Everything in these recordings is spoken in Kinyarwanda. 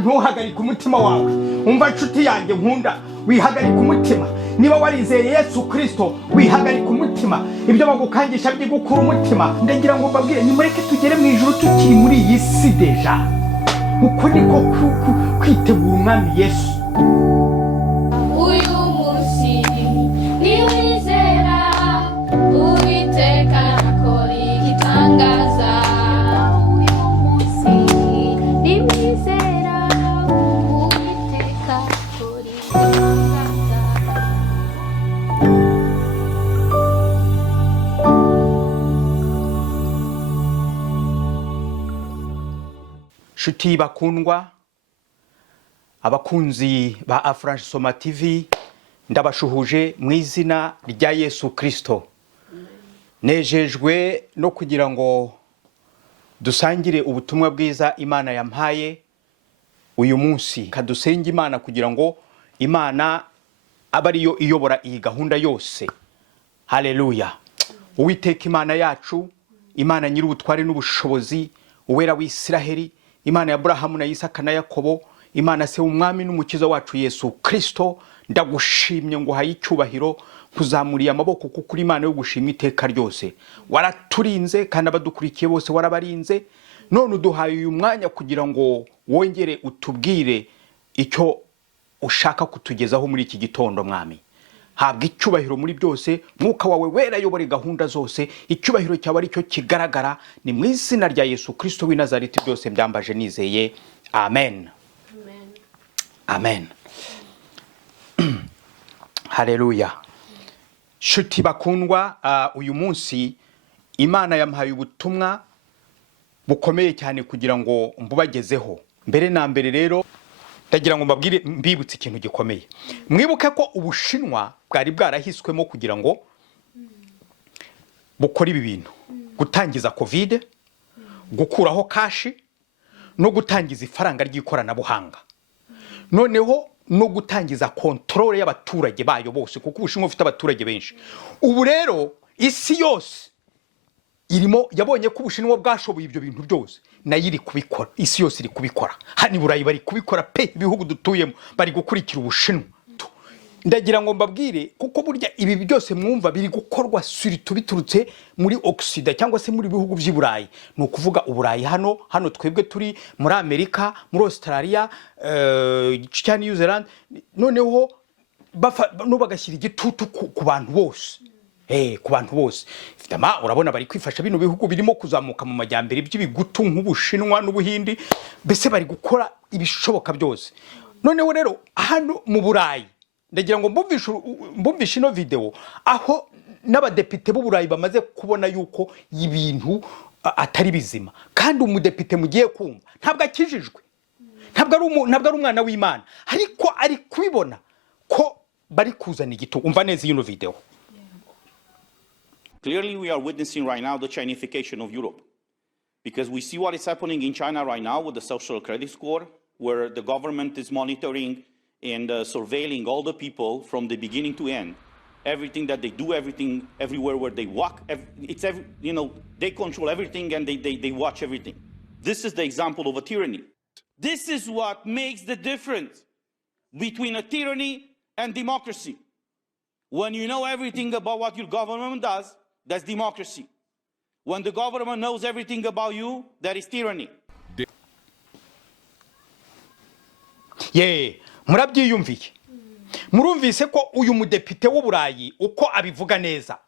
ntuhagarike umutima wawe. Umva nshuti yanjye nkunda, wihagarike umutima. Niba warizeye Yesu Kristo, wihagarike umutima. Ibyo bagukangisha byigukura umutima. Ndagira ngo mbabwire, nimureke tugere mu ijuru tukiri muri iyi si deja. Uko niko kwitegura umwami Yesu. Uyu munsi niwizera Uwiteka akora igitangaza. Uyu munsi niwizera Uwiteka akora igitangaza. Shuti bakundwa, abakunzi ba Afranche Soma TV, ndabashuhuje mu izina rya Yesu Kristo. Nejejwe no kugira ngo dusangire ubutumwa bwiza Imana yampaye uyu munsi. Kadusenge Imana kugira ngo Imana abe ariyo iyobora iyi gahunda yose. Haleluya. Uwiteka Imana yacu, Imana nyiri ubutware n'ubushobozi, uwera w'Isiraheli, Imana ya Abrahamu na Isaka na Yakobo, Imana se umwami n'umukiza wacu Yesu Kristo, ndagushimye ngo haye icyubahiro, kuzamuriye amaboko kuko uri Imana yo gushima iteka ryose. Waraturinze kandi abadukurikiye bose warabarinze, none uduhaye uyu mwanya kugira ngo wongere utubwire icyo ushaka kutugezaho muri iki gitondo mwami. Habwa icyubahiro muri byose, mwuka wawe wera yobore gahunda zose, icyubahiro cyawe ari cyo kigaragara, ni mu izina rya Yesu Kristo w'i Nazareti byose byambaje nizeye. Amen. Amen. Haleluya. Shuti bakundwa, uyu munsi Imana yampaye ubutumwa bukomeye cyane kugira ngo mbubagezeho. Mbere na mbere rero ndagira ngo mbabwire, mbibutse ikintu gikomeye. Mwibuke ko Ubushinwa bwari bwarahiswemo kugira ngo bukora ibi bintu: gutangiza COVID, gukuraho kashi, no gutangiza ifaranga ry'ikoranabuhanga, noneho no gutangiza kontrole y'abaturage bayo bose, kuko Ubushinwa bufite abaturage benshi. Ubu rero isi yose irimo yabonye ko Ubushinwa bwashoboye ibyo bintu byose, nayo iri kubikora. Isi yose iri kubikora. Hani Burayi bari kubikora pe, ibihugu dutuyemo bari gukurikira Ubushinwa. Ndagira ngo mbabwire, kuko burya ibi byose mwumva biri gukorwa biturutse muri Occident cyangwa se muri bihugu by'i Burayi. Ni ukuvuga Uburayi hano twebwe turi muri Amerika, muri Australia, cyane New Zealand, noneho bagashyira igitutu ku bantu bose. Ku bantu bose. Fitama urabona bari kwifasha bino bihugu birimo kuzamuka mu majyambere by'ibigutu nk'Ubushinwa n'Ubuhindi, bese bari gukora ibishoboka byose. Noneho rero hano mu Burayi, ndagira ngo mbumvishe ino video aho n'abadepite b'u Burayi bamaze kubona yuko ibintu atari bizima, kandi umudepite mugiye kumva ntabwo akijijwe, ntabwo ari umwana w'Imana, ariko ari kubibona ko bari kuzana igitugu. Umva neza ino video. Clearly, we are witnessing right now the Chinification of Europe, because we see what is happening in China right now with the social credit score, where the government is monitoring and surveilling all the people from the beginning to end. Everything that they do, everything, everywhere where they walk, they control everything and they watch everything. This is the example of a tyranny. This is what makes the difference between a tyranny and democracy. When you know everything about what your government does, that's democracy. When the government knows everything about you, that is tyranny. Murabyiyumviye. Murumvise ko uyu mudepite w'u Burayi uko abivuga neza,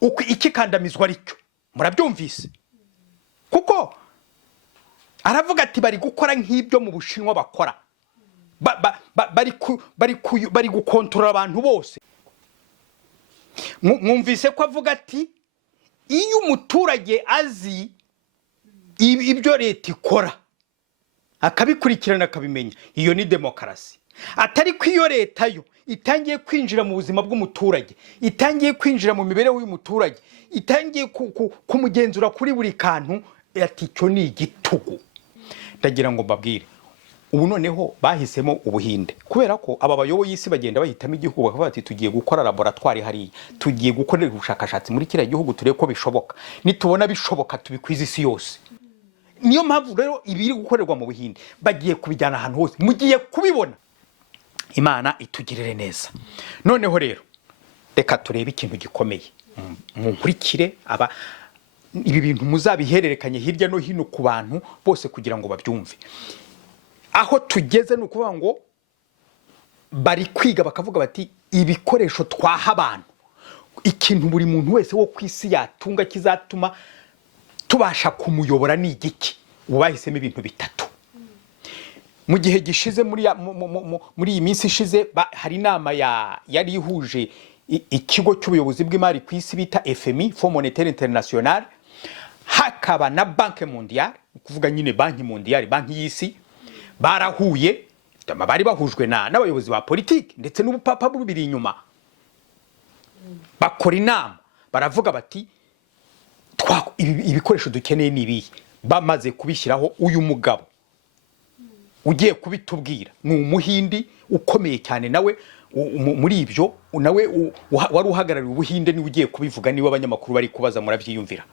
uko ikikandamizwa aricyo. Murabyumvise? Kuko aravuga ati bari gukora nk'ibyo mu Bushinwa bakora. Bari gukontrola abantu bose. Mwumvise ko avuga ati iyo umuturage azi ibyo leta ikora, akabikurikirana akabimenya, iyo ni demokarasi. Atari ko iyo leta yo itangiye kwinjira mu buzima bw'umuturage, itangiye kwinjira mu mibereho y'umuturage, itangiye kumugenzura kuri buri kantu, ati cyo ni igitugu. Ndagira ngo mbabwire, ubu noneho bahisemo Ubuhinde, kubera ko aba bayoboye isi bagenda bahitamo igihugu bakavuga ati tugiye gukora laboratwari hariya, tugiye gukorera ubushakashatsi muri kiriya gihugu turebe ko bishoboka, nitubona bishoboka tubikwiza isi yose. niyo mpamvu rero ibiri gukorerwa mu Buhinde bagiye kubijyana ahantu hose mugiye kubibona. Imana itugirire neza. Noneho rero reka turebe ikintu gikomeye munkurikire ibi bintu muzabihererekanye hirya no hino ku bantu bose kugira ngo babyumve. Aho tugeze ni ukuvuga ngo bari kwiga bakavuga bati ibikoresho twaha abantu, ikintu buri muntu wese wo kwisi yatunga kizatuma tubasha kumuyobora ni igiki. Ubahisemo ibintu bitatu. Mu gihe gishize muri iyi minsi ishize hari inama yari ihuje ikigo cy'ubuyobozi bw'imari ku isi bita FMI, Fonds Monétaire International, hakaba na Banque Mondiale, kuvuga nyine Banki Mondiale, banki y'isi, barahuye, bari bahujwe n'abayobozi ba politiki ndetse n'ubupapa bubiri inyuma. Bakora inama, baravuga bati ibikoresho dukeneye ni ibihe. Bamaze kubishyiraho, uyu mugabo ugiye kubitubwira ni umuhindi ukomeye cyane, nawe muri ibyo nawe wari uhagarariye Ubuhinde, niwe ugiye kubivuga, niwe abanyamakuru bari kubaza murabyiyumvira.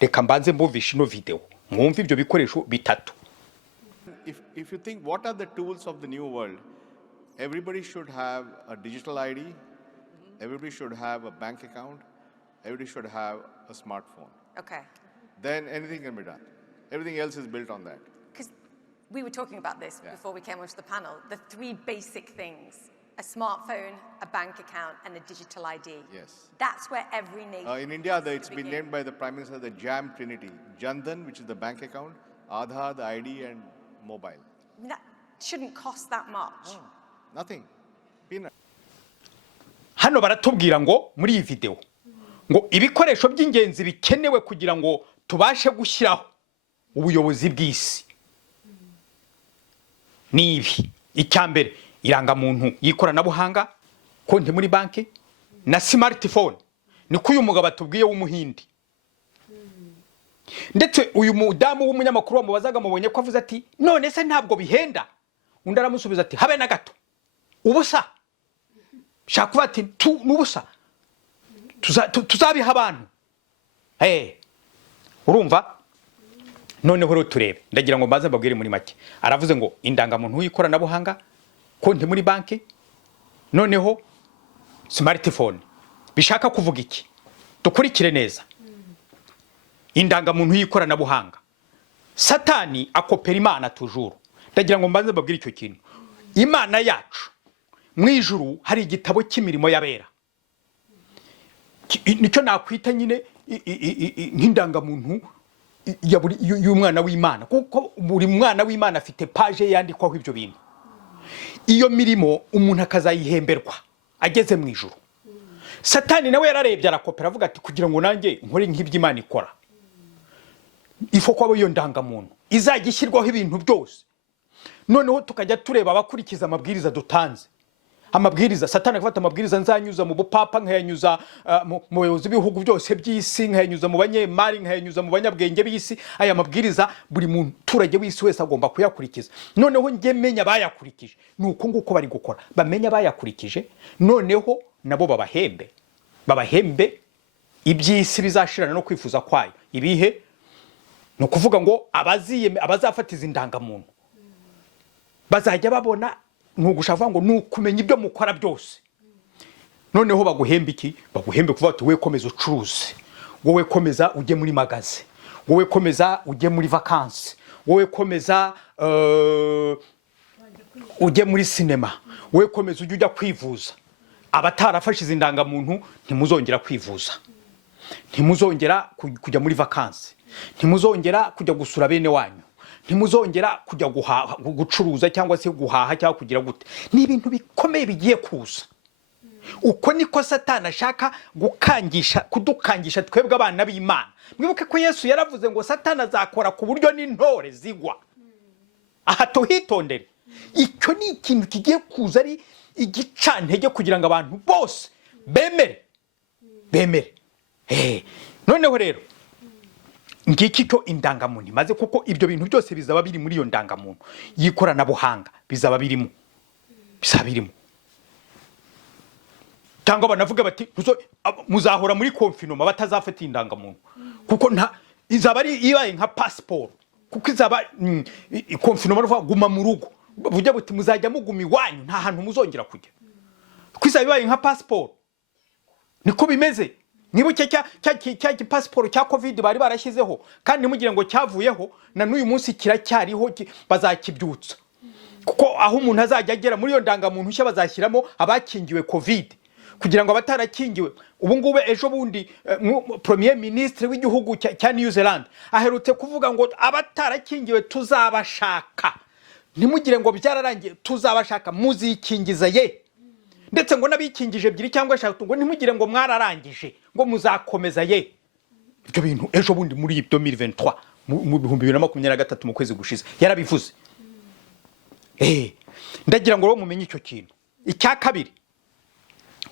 Reka mbanze mbuvishe ino video mwumve ibyo bikoresho bitatu. If you think what are the tools of the new world, everybody should have a digital ID, everybody should have a bank account, everybody should have a smartphone. Okay. Then anything can be done. Everything else is built on that. Because we were talking about this before we came onto the panel, the three basic things: a smartphone, a bank account, and a digital ID. Yes. That's where every nation... In India, it's been named by the Prime Minister the JAM Trinity. Jandan, which is the bank account, Aadhaar, the ID, and mobile. I mean, that shouldn't cost that much. No, nothing. Peanut. Hano baratubwira ngo muri iyi video ngo ibikoresho by'ingenzi bikenewe kugira ngo tubashe gushyiraho ubuyobozi bw'isi ni ibi. Icyambere, irangamuntu y'ikoranabuhanga, konti muri banki na smartphone. Niko uyu mugabo atubwiye w'umuhindi. Ndetse uyu mudamu w'umunyamakuru wamubazaga mubonye ko avuze ati none se ntabwo bihenda. Undi aramusubiza ati habe na gato, ubusa. Shaka kuba ati n'ubusa tuzabiha abantu. Urumva? Noneho rero turebe, ndagira ngo mbaze mbabwire muri make. Aravuze ngo indangamuntu y'ikoranabuhanga, konti muri banki, noneho smartphone. Bishaka kuvuga iki? Dukurikire neza. Indangamuntu y'ikoranabuhanga, Satani akopera Imana tujuru. Ndagira ngo mbanze mbabwire icyo kintu. Imana yacu mu ijuru hari igitabo cy'imirimo y'abera. Nicyo nakwita nyine nk'indangamuntu y'umwana w'Imana, kuko buri mwana w'Imana afite page yandikwaho ibyo bintu. Iyo mirimo umuntu akazayihemberwa ageze mu ijuru. Satani nawe yararebye arakopera avuga ati kugira ngo nanjye nkore nk'iby'Imana ikora, ifo kwabo iyo ndangamuntu izagishyirwaho ibintu byose. Noneho tukajya tureba abakurikiza amabwiriza dutanze. Amabwiriza, Satani akafata amabwiriza nzanyuza mu bupapa, nkayanyuza mu bayobozi b'ibihugu byose by'isi, nkayanyuza mu banyemari, nkayanyuza mu banyabwenge b'isi. Aya mabwiriza buri muturage w'isi wese agomba kuyakurikiza. Noneho njye menya bayakurikije. Nuko nguko bari gukora, bamenya bayakurikije, noneho nabo babahembe iby'isi bizashirana no kwifuza kwayo. Ibihe no kuvuga ngo abazafatiza indangamuntu bazajya babona nugushaka ngo nukumenya ibyo mukora byose. Noneho baguhemba iki? Baguhembe kuvuga ati we komeza ucuruze, wowe komeza ujye muri magaze, wowe komeza ujye muri vacances, wowe komeza ujye muri cinema, wowe komeza ujya kwivuza. Abatarafashize indangamuntu ntimuzongera kwivuza, ntimuzongera kujya muri vacances, ntimuzongera kujya gusura bene wanyu, ntimuzongera kujya gucuruza cyangwa se guhaha cyangwa kugira gute. Ni ibintu bikomeye bigiye kuza. Uko niko Satani ashaka kudukangisha twebwe abana b'Imana. Mwibuke ko Yesu yaravuze ngo Satani azakora ku buryo n'intore zigwa. Aha tuhitondere. Icyo ni ikintu kigiye kuza ari igicantege kugira ngo abantu bose bemere. Noneho rero ngiki cyo indangamuntu maze, kuko ibyo bintu byose bizaba biri muri iyo ndangamuntu y'ikoranabuhanga, bizaba birimo. Cyangwa banavuga bati muzahora muri confinement batazafata indangamuntu, kuko izaba ari ibaye nka passport. kuko izaba konfinoma ruva guma mu rugo burya buti muzajya muguma iwanyu nta hantu muzongera kujya kwizaba bibaye nka passport niko bimeze nibuke cya passport cya covid bari barashyizeho kandi nimugire ngo cyavuyeho na n'uyu munsi kiracyariho bazakibyutsa kuko aho umuntu azajya agera muri yo ndangamuntu nshya bazashyiramo abakingiwe covid kugira ngo abatarakingiwe ubu ngubu ejo bundi premier ministre w'igihugu cya New Zealand aherutse kuvuga ngo abatarakingiwe tuzabashaka nimugire ngo byararangiye tuzabashaka muzikingiza ye ndetse ngo nabikingije ebyiri cyangwa eshatu ngo nimugire ngo mwararangije ngo muzakomeza ye ibyo bintu ejo bundi muri 2023 mu 2023 mu kwezi gushize yarabivuze ndagira ngo mumenye icyo kintu icya kabiri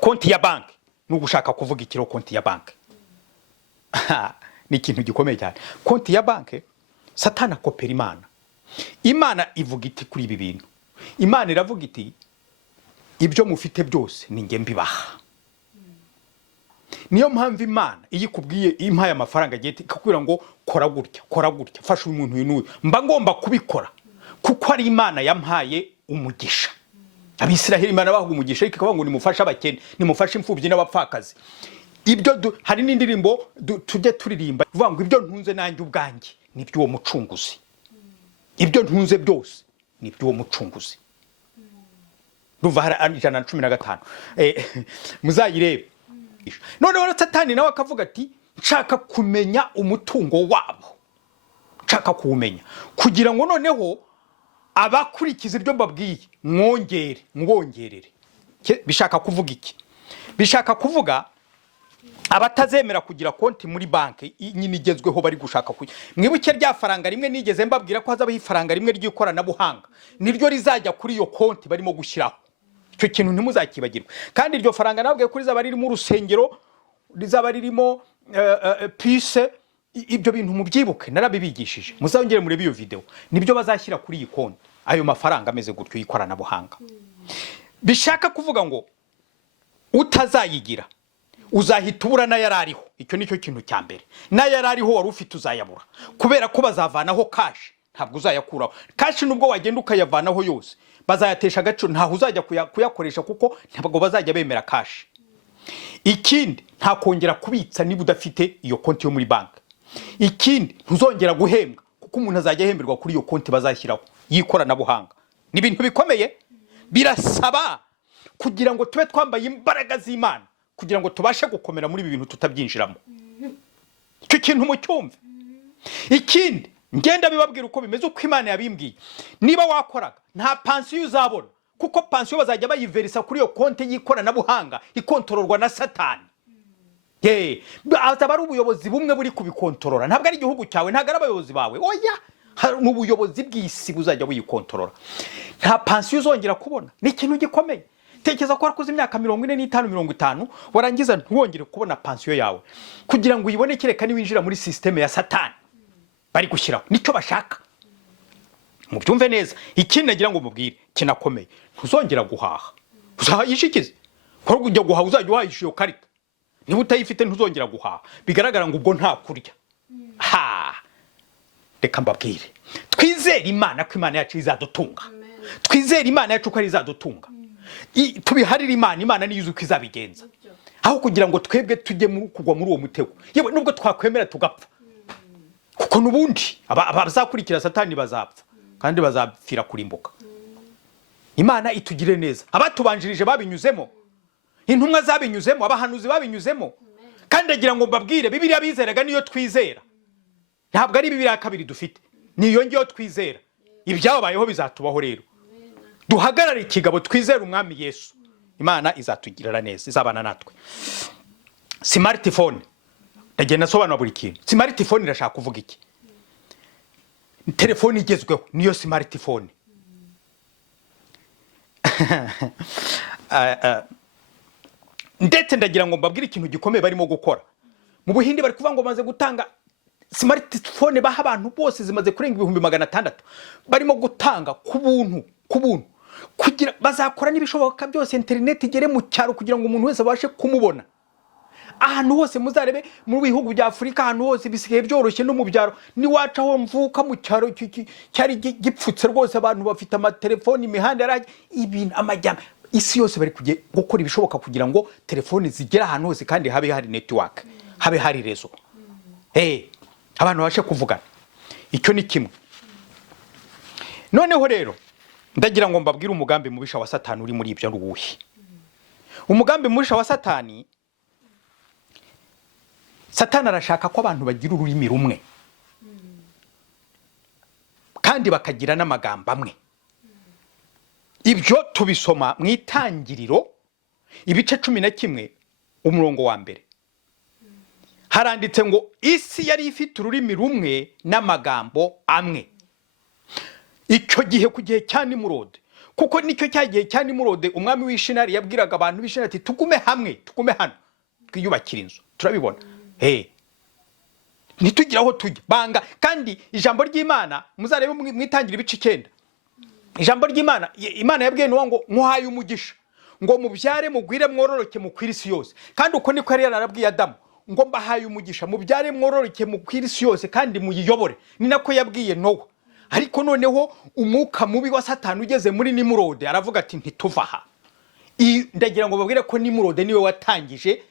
konti ya banki ni ugushaka kuvuga ikiro konti ya banki ni ikintu gikomeye cyane konti ya banki satana akopera imana ivuga iti kuri ibi bintu imana iravuga iti ibyo mufite byose ni nge mbibaha niyo mpamvu imana iyo ikubwiye impaye amafaranga agiye ikakubwira ngo kora gutya fasha uyu muntu uyu n'uyu mba ngomba kubikora kuko ari imana yampaye umugisha abisiraheli imana bahuga umugisha ikavuga ngo nimufashe abakene nimufashe imfubyi n'abapfakazi ibyo hari n'indirimbo tujye turirimba ivuga ngo ibyo ntunze nanjye ubwanjye ni by'uwo mucunguzi ibyo ntunze byose ni by'uwo mucunguzi ruva hari 115 muzayirebe noneho satani nawe akavuga ati nshaka kumenya umutungo wabo nshaka kuwumenya kugira ngo noneho abakurikiza ibyo mbabwiye mwongerere bishaka kuvuga iki bishaka kuvuga abatazemera kugira konti muri banki nyine igezweho bari gushaka mwibuke rya faranga rimwe nigeze mbabwira ko hazabaho ifaranga rimwe ry'ikoranabuhanga niryo rizajya kuri iyo konti barimo gushyiraho icyo kintu ntimuzakibagirwe kandi iryo faranga nabwiye kuri zaba ririmo urusengero rizaba ririmo pise ibyo bintu mubyibuke narabibigishije muzongere murebe iyo video nibyo bazashyira kuri iyi konti ayo mafaranga ameze gutyo y'ikoranabuhanga bishaka kuvuga ngo utazayigira uzahita ubura n'ayarariho icyo nicyo kintu cya mbere n'ayarariho wari ufite uzayabura kubera ko bazavanaho kashi ntabwo uzayakuraho kashi nubwo wagenda ukayavanaho yose bazayatesha agaciro ntaho uzajya kuyakoresha kuko ntabwo bazajya bemera kashi ikindi nta kongera kubitsa niba udafite iyo konti yo muri banki ikindi ntuzongera guhembwa kuko umuntu azajya ahemberwa kuri iyo konti bazashyiraho y'ikoranabuhanga ni ibintu bikomeye birasaba kugira ngo tube twambaye imbaraga z'Imana kugira ngo tubashe gukomera muri ibi bintu tutabyinjiramo icyo kintu mu cyumve ikindi ngenda bibabwira uko bimeze uko Imana yabimbwiye niba wakoraga nta pansiyo uzabona kuko pansiyo bazajya bayiverisa kuri iyo konti y'ikoranabuhanga ikontororwa na satani azaba ari ubuyobozi bumwe buri kubikontorora ntabwo ari igihugu cyawe ntabwo ari abayobozi bawe oya ni ubuyobozi bw'isi buzajya buyikontorora nta pansiyo uzongera kubona ni ikintu gikomeye tekeza ko warakoze imyaka 45 50 warangiza ntuwongere kubona pansiyo yawe kugira ngo uyibone kereka niwinjira muri systeme ya satani bari gushyiraho nicyo bashaka mubyumve neza ikindi nagira ngo mubwire kinakomeye ntuzongera guhaha uzayishikize ko kujya guhaha uzajya uhahisha iyo karita niba utayifite ntuzongera guhaha bigaragara ngo ubwo nta kurya reka mbabwire twizere Imana ko Imana yacu izadutunga twizere Imana yacu ko ari izadutunga tubiharira Imana niyo uko izabigenza aho kugira ngo twebwe tujye kugwa muri uwo mutego yewe nubwo twakwemera tugapfa kuko nubundi abazakurikira satani bazapfa kandi bazapfira kurimbuka Imana itugire neza abatubanjirije babinyuzemo intumwa zabinyuzemo abahanuzi babinyuzemo kandi agira ngo mbabwire Bibiliya bizeraga niyo twizera ntabwo ari Bibiliya kabiri dufite niyo ngiyo twizera ibyabayeho bizatubaho rero duhagarare ikigabo twizera umwami Yesu Imana izatugirira neza izabana natwe smartphone ndagenda sobanura buri kintu smartphone irashaka kuvuga iki telefone igezweho niyo smartphone ndetse ndagira ngo mbabwire ikintu gikomeye barimo gukora mu Buhindi bari kuvuga ngo bamaze gutanga smartphone baha abantu bose zimaze kurenga 600 barimo gutanga ku buntu kugira bazakora n'ibishoboka byose internet igere mu cyaro kugira ngo umuntu wese abashe kumubona ahantu hose muzarebe mu bihugu bya Afurika ahantu hose bisigaye byoroshye no mu byaro ni waca aho mvuka mu cyaro cyari gipfutse rwose abantu bafite amatelefoni imihanda yaraje ibintu amajyamba isi yose bari kujye gukora ibishoboka kugira ngo telefoni zigera ahantu hose kandi habe hari network habe hari rezo abantu bashe kuvugana icyo ni kimwe noneho rero ndagira ngo mbabwire umugambi mubisha wa Satani uri muri ibyo ruwuhi umugambi mubisha wa Satani arashaka ko abantu bagira ururimi rumwe kandi bakagira n'amagambo amwe ibyo tubisoma mu itangiriro ibice 11 umurongo wa mbere haranditse ngo isi yari ifite ururimi rumwe n'amagambo amwe icyo gihe ku gihe cya Nimurode kuko nicyo cyagiye cya Nimurode umwami w'Ishinari yabwiraga abantu b'Ishinari ati tugume hamwe tugume hano twiyubakira inzu turabibona nitugira aho tujya banga kandi ijambo ry'Imana muzarebe mwitangira ibice 9 ijambo ry'Imana Imana yabwiye Nowa ngo muhaye umugisha ngo mubyare mugwire mwororoke mukwira isi yose kandi uko niko yari yarabwiye Adamu ngo mbahaye umugisha mubyare mwororoke mukwira isi yose kandi muyiyobore ni nako yabwiye Nowa ariko noneho umwuka mubi wa Satani ugeze muri Nimurode aravuga ati ntituvaha ndagira ngo babwire ko Nimurode niwe watangije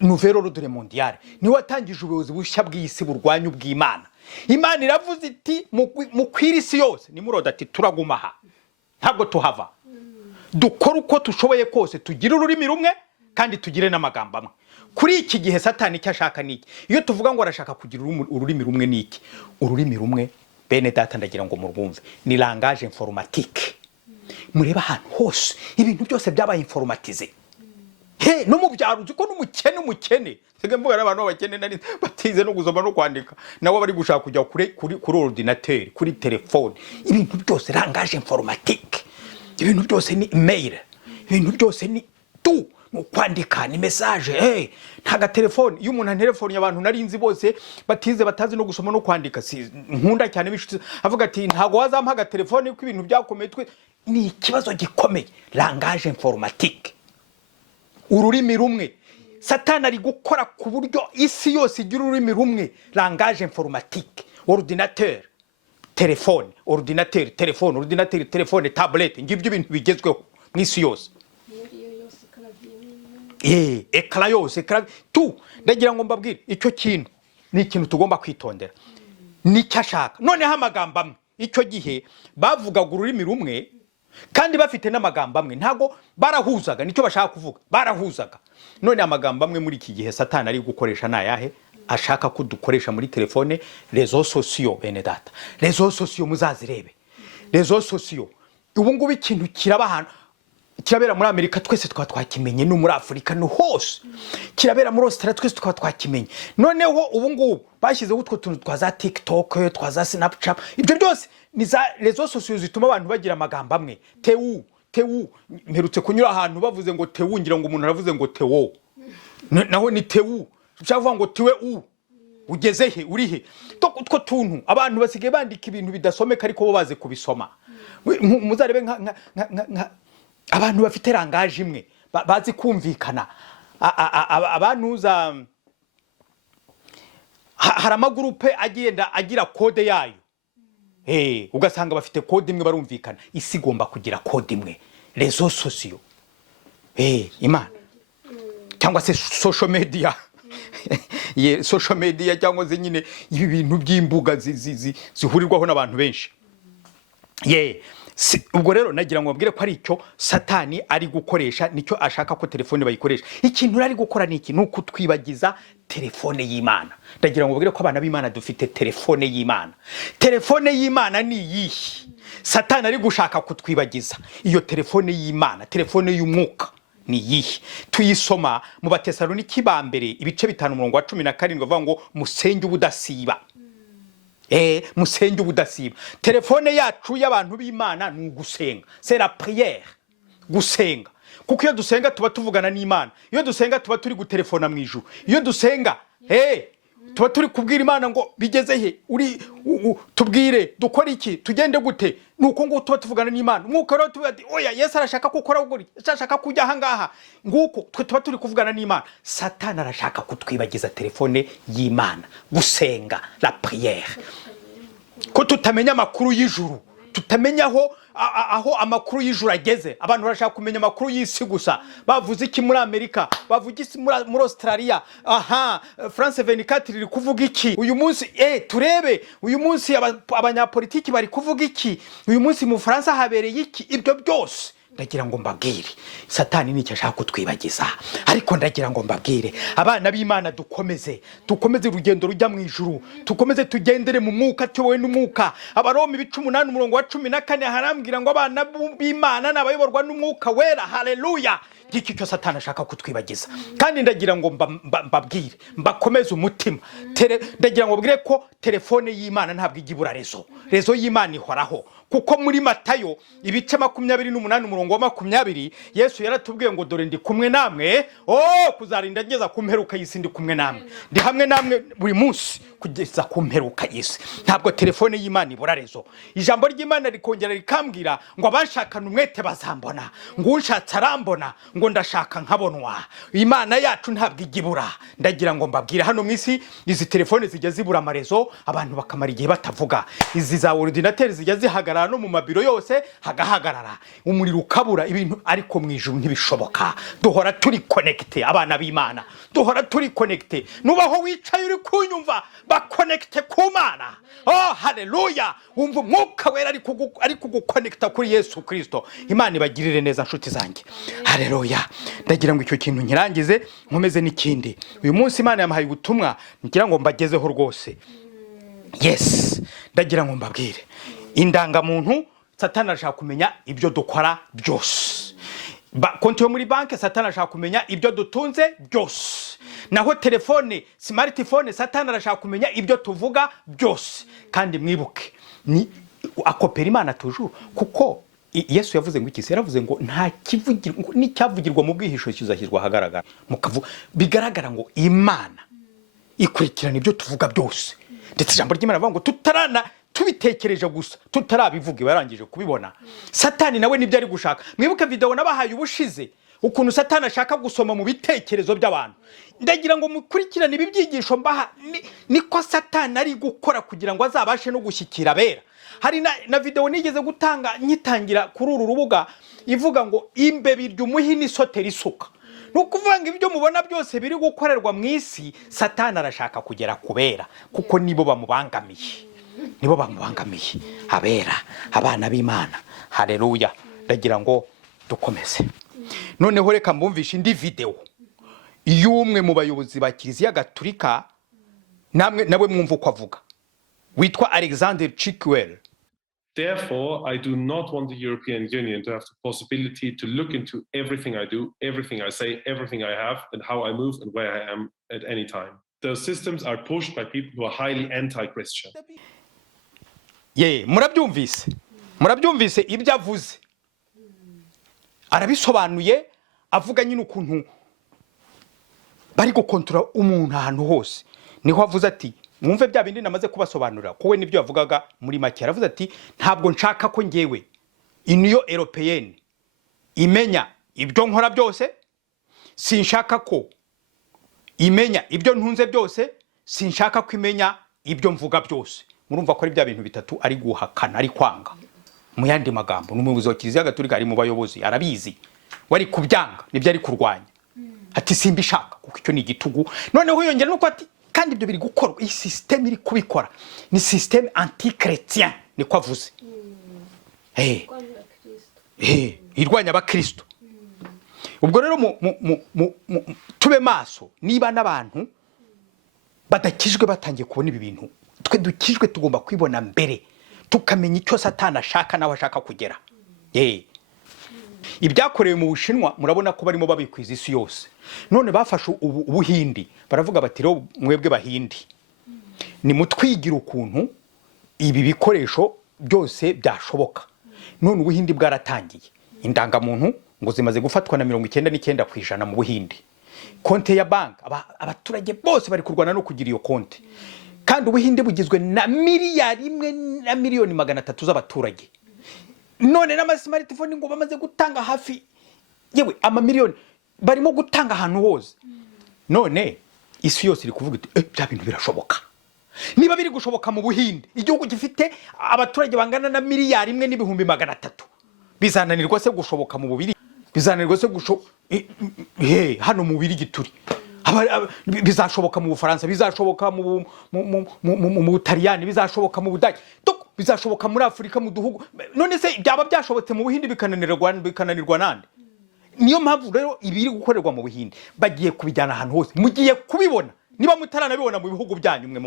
nouvelle ordre mondiale niwe watangije ubuyobozi bushya bw'isi burwanya ubw'Imana Imana iravuze iti mukwira isi yose Nimurode ati turagumaha ntabwo tuhava dukora uko tushoboye kose tugira ururimi rumwe kandi tugire n'amagambo amwe kuri iki gihe Satani cyashaka niki iyo tuvuga ngo arashaka kugira ururimi rumwe niki ururimi rumwe bene data ndagira ngo murwumve ni langage informatique mureba ahantu hose ibintu byose byabaye informatize no mu byaro uko n'umukene sege mvuga abantu bakene nari batize no gusoma no kwandika nawo bari gushaka kujya kuri ordinateur kuri telefone ibintu byose langage informatique ibintu byose ni email ibintu byose ni kwandika ni message ntaga telefone iyo umuntu telefone y'abantu narinzi bose batize batazi no gusoma no kwandika si nkunda cyane bishutse avuga ati ntago wazampaga telefone ko ibintu byakometwe ni ikibazo gikomeye langage informatique ururimi rumwe Satani ari gukora ku buryo isi yose igira ururimi rumwe langage informatique ordinateur telefone ordinateur telefone ordinateur telefone tablette ngibyo ibintu bigezweho mu isi yose ekara yose tu ndagira ngo mbabwire icyo kintu ni ikintu tugomba kwitondera nicyo ashaka noneho amagambo amwe icyo gihe bavugaga ururimi rumwe kandi bafite n'amagambo amwe ntago barahuzaga nicyo bashaka kuvuga barahuzaga none amagambo amwe muri iki gihe Satani ari gukoresha nayahe ashaka ko dukoresha muri telefone réseaux sociaux bene data réseaux sociaux muzazirebe réseaux sociaux ubu ngubu ikintu kirabahana kirabera muri Amerika twese twakimenye no muri Afurika no hose kirabera muri Australia twese twakimenye noneho ubu ngubu bashyizeho utwo tuntu twa za TikTok twa za Snapchat ibyo byose ni za réseaux sociaux zituma abantu bagira amagambo amwe teu mperutse kunyura ahantu bavuze ngo teu ngira ngo umuntu aravuze ngo teo naho ni teu cyavuga ngo tiwe ugeze he uri he utwo tuntu abantu basigaye bandika ibintu bidasomeka ariko bo baze kubisoma muzarebe nka abantu bafite rangaje imwe bazi kumvikana abantu za hari amagurupe agenda agira kode yayo ugasanga bafite kode imwe barumvikana isi igomba kugira kode imwe réseaux sociaux Imana cyangwa se social media social media cyangwa se nyine ibi bintu by'imbuga zihurirwaho n'abantu benshi ubwo rero nagira ngo babwire ko ari icyo Satani ari gukoresha nicyo ashaka ko telefone bayikoresha ikintu ari gukora niki nuko twibagiza telefone y'Imana ndagira ngo babwire ko abana b'Imana dufite telefone y'Imana ni yihe Satani ari gushaka kutwibagiza iyo telefone y'Imana telefone y'umwuka ni yihe tuyisoma mu Batesaloniki ba mbere ibice 5:17 bavuga ngo musenge ubudasiba musenge ubudasiba telefone yacu y'abantu b'Imana ni ugusenga c'est la prière gusenga kuko iyo dusenga tuba tuvugana n'Imana iyo dusenga tuba turi gutelefona mu ijuru iyo dusenga tuba turi kubwira Imana ngo bigeze he tubwire dukora iki tugende gute nuko ngo tuba tuvugana n'Imana mwuka rero tuba ati oya Yesu arashaka gukora guri ashaka kujya ahangaha nguko tuba turi kuvugana n'Imana Satani arashaka kutwibagiza telefone y'Imana gusenga la prière ko tutamenya amakuru y'ijuru tutamenya aho amakuru y'ijuru ageze abantu barashaka kumenya amakuru y'isi gusa bavuze iki muri Amerika bavuga iki muri Australia France 24 riri kuvuga iki uyu munsi turebe uyu munsi abanyapolitiki bari kuvuga iki uyu munsi mu France habereye iki ibyo byose ndagira ngo mbabwire Satani nicyo ashaka kutwibagiza ariko ndagira ngo mbabwire abana b'Imana dukomeze urugendo rujya mu ijuru tukomeze tugendere mu mwuka tuyobowe n'umwuka Abaroma 8:14 harambwira ngo abana b'Imana nabayoborwa n'umwuka wera haleluya giki cyo Satani ashaka kutwibagiza kandi ndagira ngo mbabwire mbakomeze umutima ndagira ngo mbabwire ko telefone y'Imana ntabwo igibura rezo y'Imana ihoraho kuko muri Matayo ibice 28:20 Yesu yaratubwiye ngo dore ndi kumwe namwe kuzarinda ngeza ku mperuka y'isi ndi kumwe namwe ndi hamwe namwe buri munsi kugeza ku mperuka y'isi ntabwo telefone y'Imana ibura rezo ijambo ry'Imana rikongera rikambwira ngo abanshakana umwete bazambona ngo unshatse arambona ngo ndashaka nkabonwa Imana yacu ntabwo igibura ndagira ngo mbabwire hano mwisi izi telefone zijya zibura amarezo abantu bakamara igihe batavuga izi za ordinateur zijya zihagarara no mu mabiro yose hagahagarara umuriro ukabura ibintu ariko mu ijuru ntibishoboka duhora turi connecte abana b'Imana duhora turi connecte nubaho wicaye uri kunyumva ba connecte ku Mana haleluya umva umwuka wera ari kuguconnecta kuri Yesu Kristo Imana ibagirire neza nshuti zanjye haleluya ndagira ngo icyo kintu nkirangize nkomeze n'ikindi uyu munsi Imana yamuhaye ubutumwa ngira ngo mbagezeho rwose yes ndagira ngo mbabwire indangamuntu Satani arashaka kumenya ibyo dukora byose konti yo muri banke Satani arashaka kumenya ibyo dutunze byose naho telefone smartphone Satani arashaka kumenya ibyo tuvuga byose kandi mwibuke ni akopera Imana toujours kuko Yesu yavuze ngo iki yaravuze ngo nta kivugirwa n'icyavugirwa mu bwihisho kizashyirwa ahagaragara mukavu bigaragara ngo Imana ikurikirana ibyo tuvuga byose ndetse ijambo ry'Imana avuga ngo tubitekereje gusa tutarabivuga barangije kubibona Satani nawe nibyo ari gushaka mwibuke video nabahaye ubushize ukuntu Satani ashaka gusoma mu bitekerezo by'abantu ndagira ngo mukurikirane ibi byigisho mbaha niko Satani ari gukora kugira ngo azabashe no gushyikira bera hari na video nigeze gutanga nyitangira kuri uru rubuga ivuga ngo imbe birya umuhini isotera isuka nukuvuga ngo ibyo mubona byose biri gukorerwa mu isi Satani arashaka kugera kubera kuko nibo bamubangamiye abera abana b'Imana haleluya ndagira ngo dukomeze noneho reka mbumvishe indi video y'umwe mu bayobozi ba Kiliziya Gatolika nawe mwumva uko avuga witwa Alexander Chikwel. Therefore, I do not want the European Union to have the possibility to look into everything I do, everything I say, everything I have, and how I move and where I am at any time. Those systems are pushed by people who are highly anti-Christian. Murabyumvise ibyo avuze arabisobanuye avuga nyine ukuntu bari gukontrola umuntu ahantu hose niho avuze ati mwumve bya bindi namaze kubasobanurira kowe nibyo yavugaga muri make aravuze ati ntabwo nshaka ko ngewe Union Européenne imenya ibyo nkora byose sinshaka ko imenya ibyo ntunze byose sinshaka ko imenya ibyo mvuga byose murumva ko ari bya bintu bitatu ari guhakana ari kwanga mu yandi magambo n'umuyobozi wa Kiliziya Gatolika ari mu bayobozi arabizi wari kubyanga nibyo ari kurwanya ati simbishaka kuko icyo ni igitugu noneho yongera nuko ati kandi ibyo biri gukorwa iyi system iri kubikora ni system anti-chrétien niko avuze irwanya abakristo ubwo rero tube maso niba n'abantu badakijwe batangiye kubona ibi bintu twe dukijwe tugomba kwibona mbere tukamenya icyo Satani ashaka naho ashaka kugera ibyakorewe mu Bushinwa murabona ko barimo babikwiza isi yose none bafashe ubuhindi baravuga bati rero mwebwe bahindi ni mutwigira ukuntu ibi bikoresho byose byashoboka none ubuhindi bwaratangiye indangamuntu ngo zimaze gufatwa na 99% mu Buhindi konte ya banki abaturage bose bari kurwana no kugira iyo konte kandi ubuhinde bugizwe na miliyari imwe na miliyoni 300 z'abaturage none n'amasimartifone ngo bamaze gutanga hafi yewe amamiliyoni barimo gutanga ahantu hose none isi yose iri kuvuga iti bya bintu birashoboka niba biri gushoboka mu buhinde igihugu gifite abaturage bangana na miliyari imwe n'ibihumbi 300 bizananirwa se gushoboka mu bubiri bizananirwa se hano mu bubiri gituri bizashoboka mu Bufaransa bizashoboka mu Butaliyani bizashoboka mu Budage bizashoboka muri Afurika mu duhugu none se byaba byashobotse mu buhinde bikananirwa nande niyo mpamvu rero ibiri gukorerwa mu buhinde bagiye kubijyana ahantu hose mugiye kubibona niba mutaranabibona mu bihugu byanyu mwe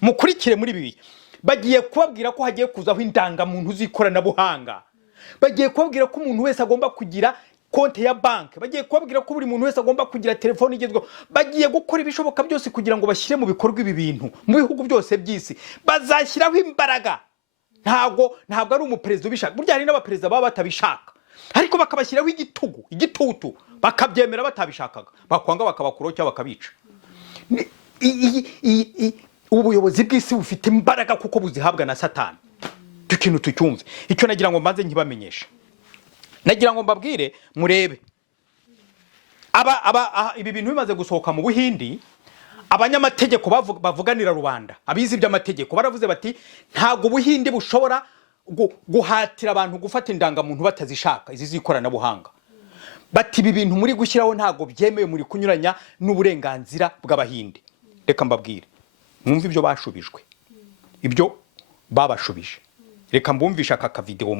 mukurikire muri bibi bagiye kubabwira ko hagiye kuzaho indangamuntu z'ikoranabuhanga bagiye kubabwira ko umuntu wese agomba kugira konte ya banki bagiye kubabwira ko buri muntu wese agomba kugira telefone igezweho bagiye gukora ibishoboka byose kugira ngo bashyire mu bikorwa ibi bintu mu bihugu byose by'isi bazashyiraho imbaraga ntabwo ari umuperezida ubishaka burya hari n'abaperezida baba batabishaka ariko bakabashyiraho igitutu bakabyemera batabishakaga bakwanga bakabakuraho cyangwa bakabica ubuyobozi bw'isi bufite imbaraga kuko buzihabwa na Satani tukintu tucyumve icyo nagira ngo mbanze nkibamenyesha nagira ngo mbabwire murebe ibi bintu bimaze gusohoka mu buhindi abanyamategeko bavuganira rubanda abizi by'amategeko baravuze bati ntago ubuhindi bushobora guhatira abantu gufata indangamuntu batazishaka izi z'ikoranabuhanga bati ibi bintu muri gushyiraho ntago byemewe muri kunyuranya n'uburenganzira bw'abahinde reka mbabwire mwumve ibyo bashubijwe ibyo babashubije reka mbumvisha aka video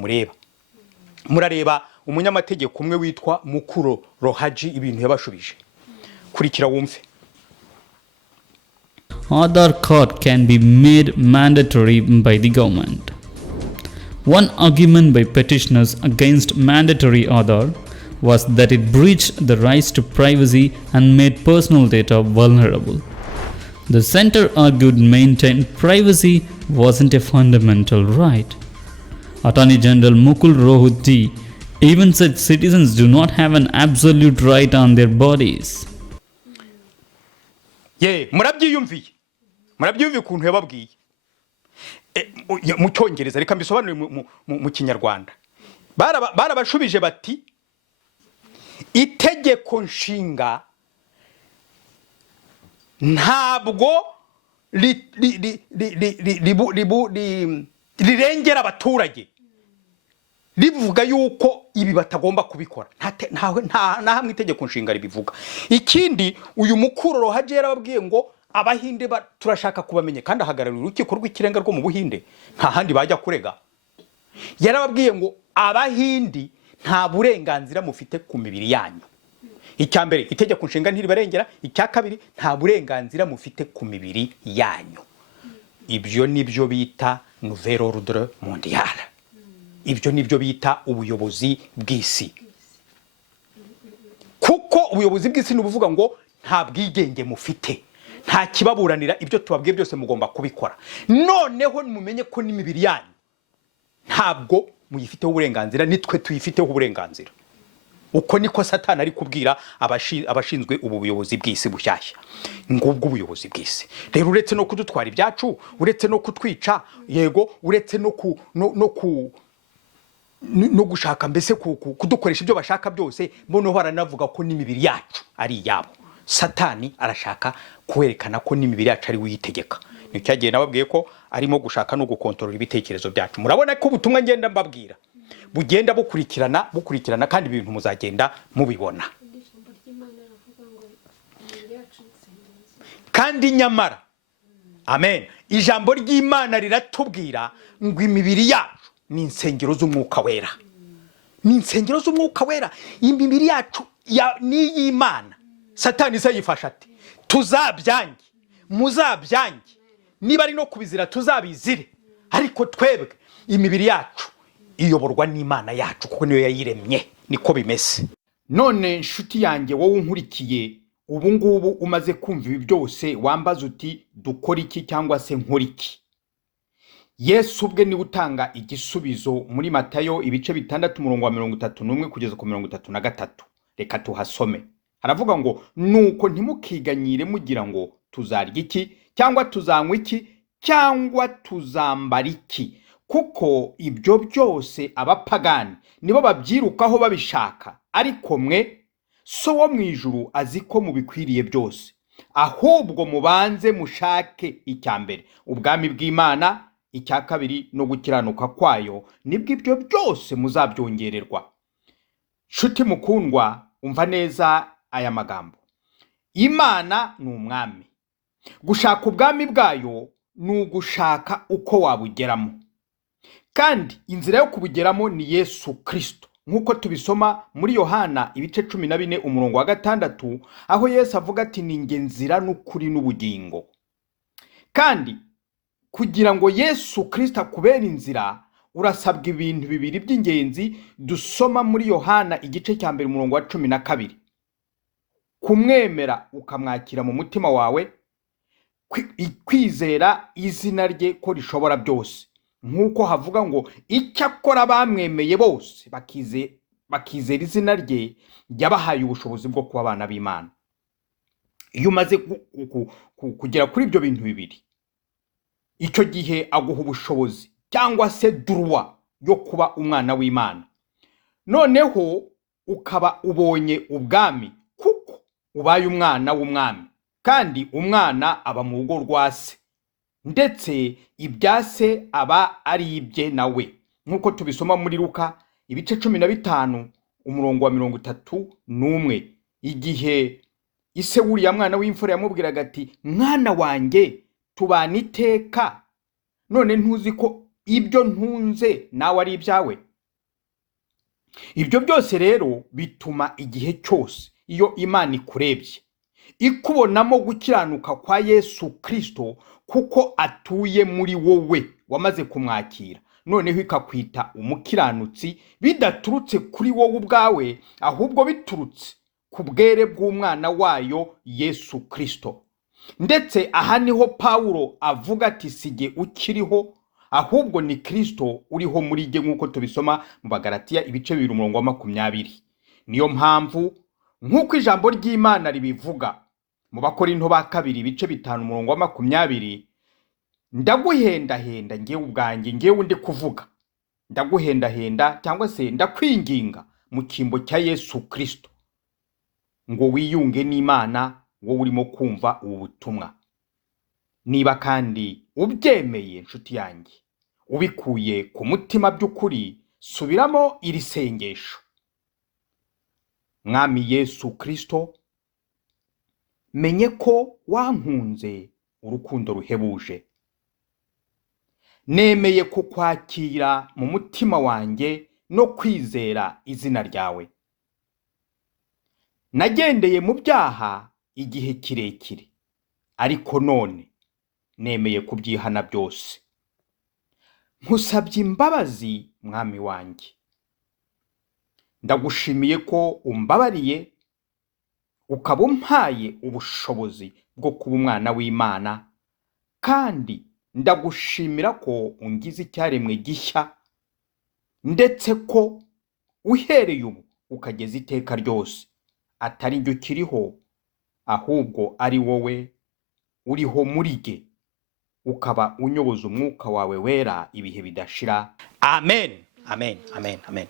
murareba umunyamategeko umwe witwa Mukuro Rohaji ibintu yabashubije kurikira wumve Aadhaar card can be made mandatory by the government. One argument by petitioners against mandatory Aadhaar was that it breached the rights to privacy and made personal data vulnerable. The center argued maintained privacy wasn't a fundamental right. Attorney General Mukul Rohati even said citizens do not have an absolute right on their bodies. Murabyiyumviye ukuntu yababwiye mu cyongereza reka mbisobanure mu kinyarwanda barabashubije bati itegeko nshinga ntabwo rirengera abaturage rivuga yuko ibi batagomba kubikora nta hamwe itegeko nshinga ribivuga ikindi uyu Mukuru Rohaji yarababwiye ngo abahinde turashaka kubamenye kandi ahagararira urukiko rw'ikirenga rwo mu buhinde nta handi bajya kurega yarababwiye ngo abahindi nta burenganzira mufite ku mibiri yanyu icya mbere itegeko nshinga ntiribarengera icya kabiri nta burenganzira mufite ku mibiri yanyu ibyo nibyo bita nouvel ordre mondial ibyo nibyo bita ubuyobozi bw'isi kuko ubuyobozi bw'isi nubuvuga ngo nta bwigenge mufite nta kibaburanira ibyo tubabwiye byose mugomba kubikora noneho mumenye ko n'imibiri yanyu ntabwo muyifiteho uburenganzira nitwe tuyifiteho uburenganzira uko niko Satani ari kubwira abashinzwe ubu buyobozi bw'isi bushyashya ngubwo ubuyobozi bw'isi rero uretse no kudutwara ibyacu uretse no kutwica yego uretse no gushaka mbese kudukoresha ibyo bashaka byose bono baranavuga ko n'imibiri yacu ari iyabo Satani arashaka kwerekana ko n'imibiri yacu ari wiyitegeka ni cyagiye nababwiye ko arimo gushaka no gukontorora ibitekerezo byacu murabona ko ubutumwa ngenda mbabwira bugenda bukurikirana kandi ibintu muzagenda mubibona kandi nyamara amen ijambo ry'Imana riratubwira ngo imibiri yacu ni insengero z'umwuka wera imibiri yacu ni y'Imana Satani sayifasha ati tuzabyange muzabyange niba ari no kubizira tuzabizire ariko twebwe imibiri yacu iyoborwa n'Imana yacu kuko niyo yayiremye niko bimeze none nshuti yanjye wowe unkurikiye ubu ngubu umaze kumva ibi byose wambaza uti dukora iki cyangwa se nkora iki Yesu ubwe ni utanga igisubizo muri Matayo ibice 6 umurongo wa 31 kugeza ku 33 reka tuhasome haravuga ngo nuko ntimukiganyire mugira ngo tuzarya iki cyangwa tuzanywa iki cyangwa tuzambara iki, kuko ibyo byose abapagani nibo babyirukaho babishaka, ariko mwe so wo mu ijuru azi ko mubikwiriye byose. Ahubwo mubanze mushake icya mbere ubwami bw'Imana, icya kabiri no gukiranuka kwayo, nibwo ibyo byose muzabyongererwa. Nshuti mukundwa, umva neza aya magambo. Imana ni umwami. Gushaka ubwami bwayo ni ugushaka uko wabugeramo, kandi inzira yo kubugeramo ni Yesu Kristo, nk'uko tubisoma muri Yohana ibice 14 umurongo wa 6, aho Yesu avuga ati ni nge nzira n'ukuri n'ubugingo. Kandi kugira ngo Yesu Kristo akubere inzira, urasabwa ibintu bibiri by'ingenzi dusoma muri Yohana igice cya mbere umurongo wa 12: kumwemera ukamwakira mu mutima wawe, kwizera izina rye ko rishobora byose, nk'uko havuga ngo icyakora bamwemeye bose bakizera izina rye yabahaye ubushobozi bwo kuba abana b'Imana. Iyo umaze kugera kuri ibyo bintu bibiri, icyo gihe aguha ubushobozi cyangwa se droit yo kuba umwana w'Imana. Noneho ukaba ubonye ubwami, kuko ubaye umwana w'umwami, kandi umwana aba mu rugo rwa se, ndetse ibya se aba ari ibye nawe, nk'uko tubisoma muri Luka ibice 15 umurongo wa 31, igihe ise wuriya mwana w'imfura yamubwiraga ati mwana wanjye tubana iteka, none ntuzi ko ibyo ntunze nawe ari ibyawe. Ibyo byose rero bituma igihe cyose iyo Imana ikurebye ikubonamo gukiranuka kwa Yesu Kristo, kuko atuye muri wowe wamaze kumwakira, noneho ikakwita umukiranutsi, bidaturutse kuri wowe ubwawe, ahubwo biturutse ku bwere bw'umwana wayo Yesu Kristo. Ndetse aha niho Pawulo avuga ati sijye ukiriho, ahubwo ni Kristo uriho muri jye, nk'uko tubisoma mu Bagalatiya ibice 2 umurongo wa 20. Niyo mpamvu nk'uko ijambo ry'Imana ribivuga mu Bakorinto ba kabiri ibice 5 umurongo wa 20, ndaguhendahenda ngewe ubwanjye, ngewe ndi kuvuga, ndaguhendahenda cyangwa se ndakwinginga mu cyimbo cya Yesu Kristo ngo wiyunge n'Imana wowe urimo kumva ubu butumwa. Niba kandi ubyemeye nshuti yanjye, ubikuye ku mutima by'ukuri, subiramo iri sengesho: Mwami Yesu Kristo, menye ko wankunze urukundo ruhebuje. Nemeye kukwakira mu mutima wanjye no kwizera izina ryawe. Nagendeye mu byaha igihe kirekire, ariko none nemeye kubyihana byose. Nkusabye imbabazi mwami wanjye. Ndagushimiye ko umbabariye, ukaba umpaye ubushobozi bwo kuba umwana w'Imana, kandi ndagushimira ko ungize icyaremwe gishya, ndetse ko uhereye ubu ukageza iteka ryose atari njye ukiriho, ahubwo ari wowe uriho muri jye, ukaba unyoboza umwuka wawe wera ibihe bidashira. Amen, amen, amen, amen.